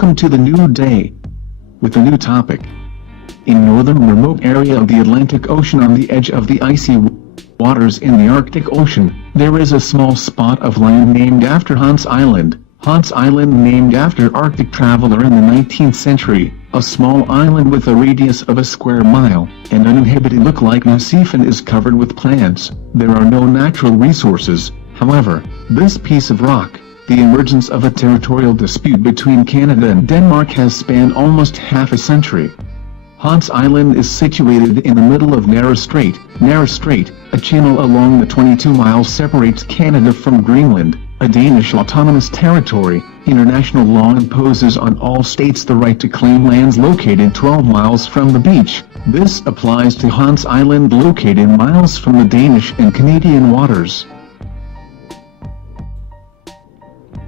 Welcome to the new day. With a new topic. In northern remote area of the Atlantic Ocean on the edge of the icy waters in the Arctic Ocean, there is a small spot of land named after Hans Island. Hans Island named after Arctic traveler in the 19th century, a small island with a radius of a square mile, and uninhibited look like Massif and is covered with plants. There are no natural resources, however. This piece of rock, the emergence of a territorial dispute between Canada and Denmark, has spanned almost half a century. Hans Island is situated in the middle of Narrow Strait. Narrow Strait, a channel along the 22 miles separates Canada from Greenland, a Danish autonomous territory. International law imposes on all states the right to claim lands located 12 miles from the beach. This applies to Hans Island, located miles from the Danish and Canadian waters.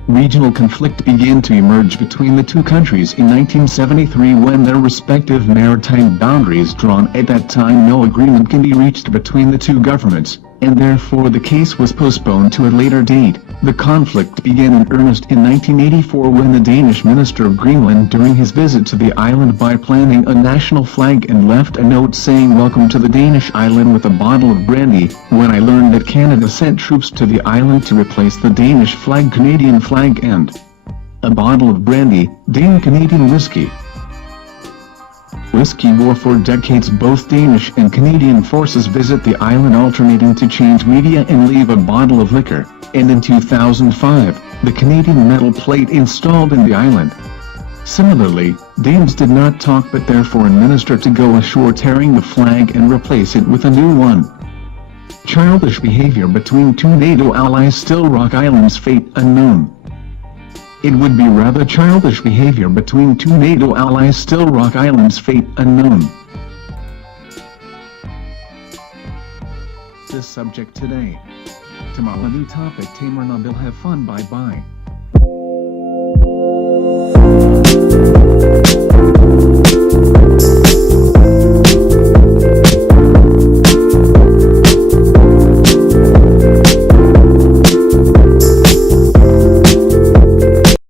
Regional conflict began to emerge between the two countries in 1973 when their respective maritime boundaries drawn. At that time no agreement can be reached between the two governments, and therefore the case was postponed to a later date. The conflict began in earnest in 1984 when the Danish Minister of Greenland, during his visit to the island by planting a national flag and left a note saying "Welcome to the Danish island" with a bottle of brandy. When I learned that Canada sent troops to the island to replace the Danish flag, Canadian flag and a bottle of brandy, Dane-Canadian whiskey. Whisky war for decades. Both Danish and Canadian forces visit the island alternating to change media and leave a bottle of liquor, and in 2005, the Canadian metal plate installed in the island. Similarly, Danes did not talk but their foreign minister to go ashore tearing the flag and replace it with a new one. Childish behavior between two NATO allies. Still Rock Island's fate unknown. It would be rather childish behavior between two NATO allies. Still Rock Island's fate unknown. This subject today. Tomorrow a new topic. Tamer Nabil. Have fun. Bye bye.